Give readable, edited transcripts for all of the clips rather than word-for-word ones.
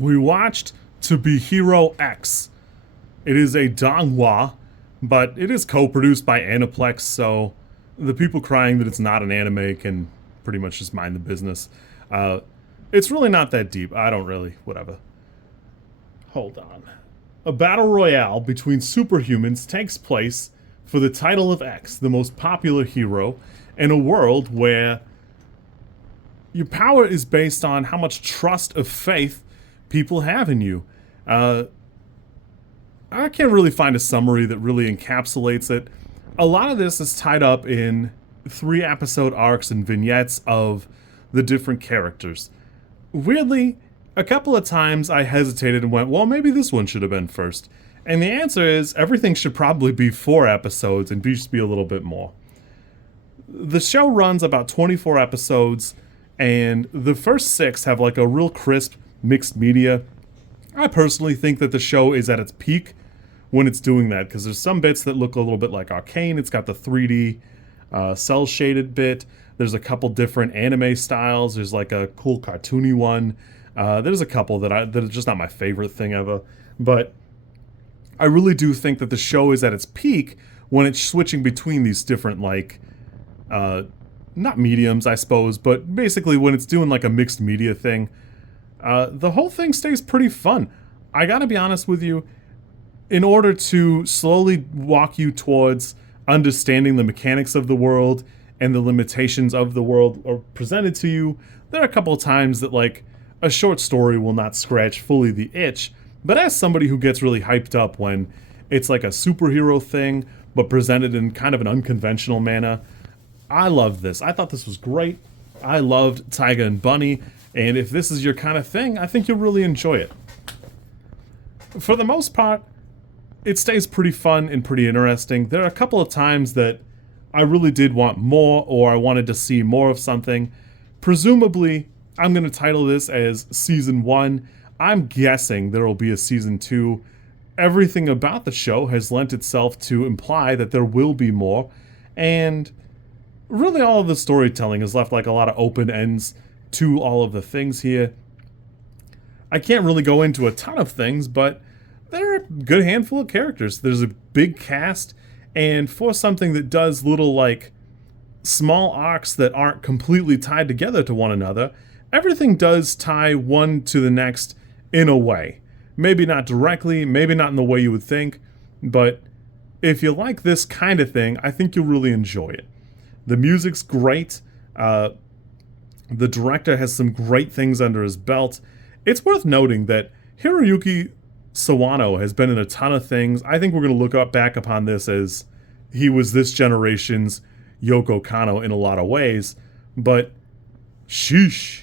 we watched To Be Hero X. It is a donghua, but it is co-produced by Aniplex, so the people crying that it's not an anime can pretty much just mind the business. It's really not that deep. I don't really, whatever. Hold on. A battle royale between superhumans takes place for the title of X, the most popular hero, in a world where your power is based on how much trust of faith people have in you. I can't really find a summary that really encapsulates it. A lot of this is tied up in 3-episode arcs and vignettes of the different characters. Weirdly, a couple of times I hesitated and went, well, maybe this one should have been first. And the answer is everything should probably be 4 episodes and just be a little bit more. The show runs about 24 episodes, and the first 6 have like a real crisp mixed media. I personally think that the show is at its peak when it's doing that, because there's some bits that look a little bit like Arcane. It's got the 3D cell shaded bit. There's a couple different anime styles. There's like a cool cartoony one. There's a couple that are just not my favorite thing ever. But I really do think that the show is at its peak when it's switching between these different, like, not mediums, I suppose, but basically when it's doing like a mixed media thing. The whole thing stays pretty fun. I gotta be honest with you, in order to slowly walk you towards understanding the mechanics of the world and the limitations of the world are presented to you, there are a couple of times that like a short story will not scratch fully the itch, but as somebody who gets really hyped up when it's like a superhero thing, but presented in kind of an unconventional manner, I loved this. I thought this was great. I loved Taiga and Bunny, and if this is your kind of thing, I think you'll really enjoy it. For the most part, it stays pretty fun and pretty interesting. There are a couple of times that I really did want more, or I wanted to see more of something. Presumably, I'm going to title this as Season 1. I'm guessing there will be a Season 2. Everything about the show has lent itself to imply that there will be more, and really all of the storytelling has left like a lot of open ends to all of the things here. I can't really go into a ton of things, but there are a good handful of characters. There's a big cast, and for something that does little like small arcs that aren't completely tied together to one another, everything does tie one to the next in a way. Maybe not directly, maybe not in the way you would think, but if you like this kind of thing, I think you'll really enjoy it. The music's great. The director has some great things under his belt. It's worth noting that Hiroyuki Sawano has been in a ton of things. I think we're going to look back upon this as he was this generation's Yoko Kanno in a lot of ways, but sheesh.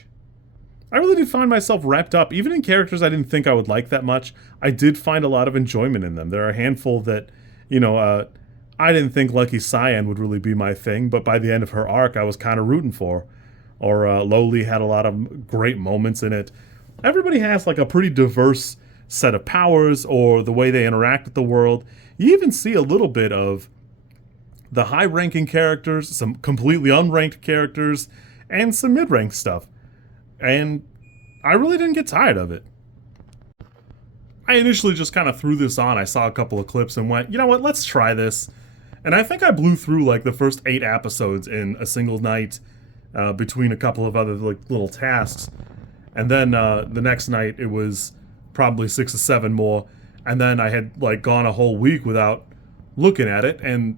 I really did find myself wrapped up, even in characters I didn't think I would like that much. I did find a lot of enjoyment in them. There are a handful that, I didn't think Lucky Cyan would really be my thing, but by the end of her arc, I was kind of rooting for. Or Lowly had a lot of great moments in it. Everybody has like a pretty diverse set of powers or the way they interact with the world. You even see a little bit of the high-ranking characters, some completely unranked characters, and some mid-ranked stuff. And I really didn't get tired of it. I initially just kind of threw this on. I saw a couple of clips and went, you know what, let's try this. And I think I blew through like the first 8 episodes in a single night between a couple of other like little tasks. And then the next night it was probably 6 or 7 more. And then I had like gone a whole week without looking at it. And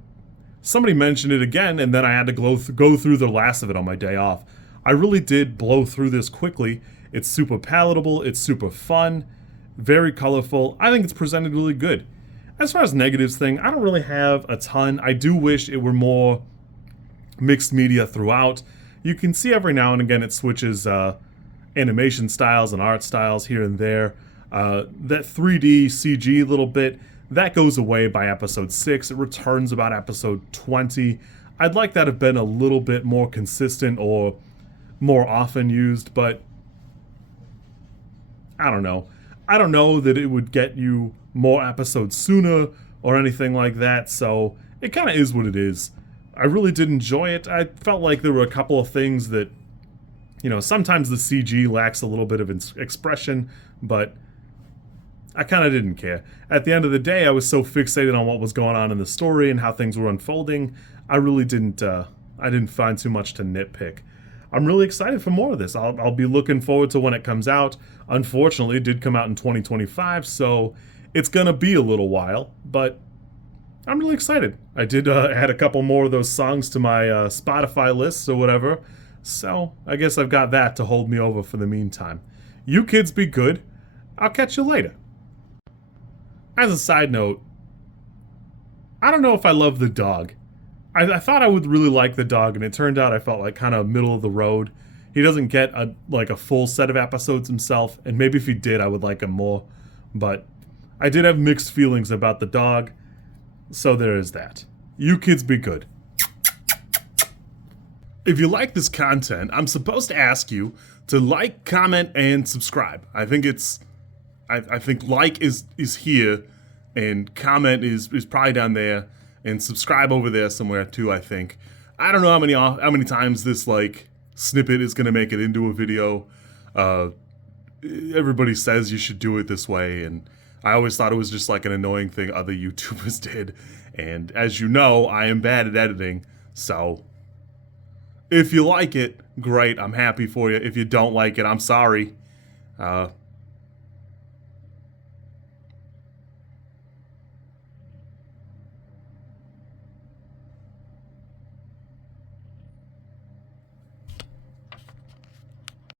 somebody mentioned it again, and then I had to go through the last of it on my day off. I really did blow through this quickly. It's super palatable. It's super fun. Very colorful. I think it's presented really good. As far as negatives thing, I don't really have a ton. I do wish it were more mixed media throughout. You can see every now and again it switches animation styles and art styles here and there. That 3D CG little bit, that goes away by episode 6. It returns about episode 20. I'd like that to have been a little bit more consistent or more often used, but I don't know. I don't know that it would get you more episodes sooner or anything like that, so it kind of is what it is. I really did enjoy it. I felt like there were a couple of things that You know, sometimes the CG lacks a little bit of expression, but I kind of didn't care. At the end of the day, I was so fixated on what was going on in the story and how things were unfolding, I really didn't. I didn't find too much to nitpick. I'm really excited for more of this. I'll be looking forward to when it comes out. Unfortunately, it did come out in 2025, so it's gonna be a little while. But I'm really excited. I did add a couple more of those songs to my Spotify lists or whatever. So I guess I've got that to hold me over for the meantime. You kids be good. I'll catch you later. As a side note, I don't know if I love the dog. I thought I would really like the dog, and it turned out I felt like kind of middle of the road. He doesn't get a full set of episodes himself, and maybe if he did, I would like him more. But I did have mixed feelings about the dog, so there is that. You kids be good. If you like this content, I'm supposed to ask you to like, comment, and subscribe. I think like is here, and comment is probably down there, and subscribe over there somewhere too. I think. I don't know how many times this like snippet is gonna make it into a video. Everybody says you should do it this way, and I always thought it was just like an annoying thing other YouTubers did. And as you know, I am bad at editing, so if you like it, great. I'm happy for you. If you don't like it, I'm sorry.